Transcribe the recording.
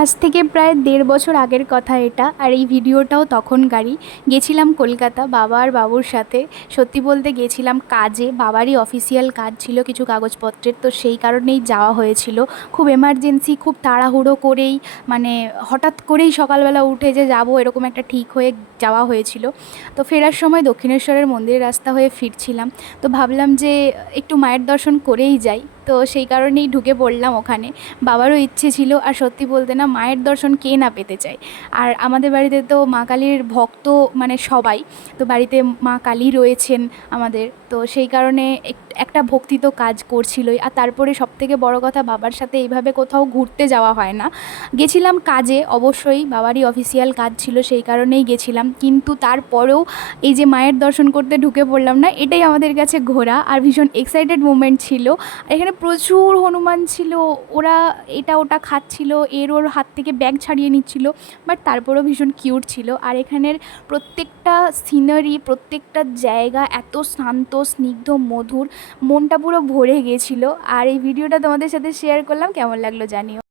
আজ থেকে প্রায় ১.৫ বছর আগের কথা এটা। আর এই ভিডিওটাও তখনকারই। গেছিলাম কলকাতা বাবা আর বাবুর সাথে। সত্যি বলতে গেছিলাম কাজে, বাবারই অফিসিয়াল কাজ ছিল কিছু কাগজপত্রের, তো সেই কারণেই যাওয়া হয়েছিল। খুব এমার্জেন্সি, খুব তাড়াহুড়ো করেই, মানে হঠাৎ করেই সকালবেলা উঠে যে যাবো এরকম একটা ঠিক হয়ে যাওয়া হয়েছিল। তো ফেরার সময় দক্ষিণেশ্বরের মন্দিরের রাস্তা হয়ে ফিরছিলাম। তো ভাবলাম যে একটু মায়ের দর্শন করেই যাই। তো সেই কারণেই ঢুকে পড়লাম ওখানে। বাবারও ইচ্ছে ছিল, আর সত্যি বলতে না, মায়ের দর্শন কে না পেতে চায়। আর আমাদের বাড়িতে তো মা কালীর ভক্ত, মানে সবাই। তো বাড়িতে মা কালী রয়েছেন আমাদের, তো সেই কারণে একটা ভক্তি তো কাজ করছিলই। আর তারপরে সবথেকে বড় কথা, বাবার সাথে এইভাবে কোথাও ঘুরতে যাওয়া হয় না। গেছিলাম কাজে, অবশ্যই বাবারই অফিসিয়াল কাজ ছিল সেই কারণেই গেছিলাম, কিন্তু তারপরেও এই যে মায়ের দর্শন করতে ঢুকে পড়লাম না, এটাই আমাদের কাছে ঘোরা আর ভীষণ এক্সাইটেড মুমেন্ট ছিল। এখানে প্রচুর হনুমান ছিল। ওরা এটা ওটা খাচ্ছিল, ওর হাত থেকে ব্যাগ ছাড়িয়ে নিচ্ছিল, বাট তারপরেও ভীষণ কিউট ছিল। আর এখানের প্রত্যেকটা সিনারি, প্রত্যেকটা জায়গা এত শান্ত, স্নিগ্ধ, মধুর, মনটা পুরো ভরে গিয়েছিল। আর এই ভিডিওটা তোমাদের সাথে শেয়ার করলাম, কেমন লাগলো জানিও।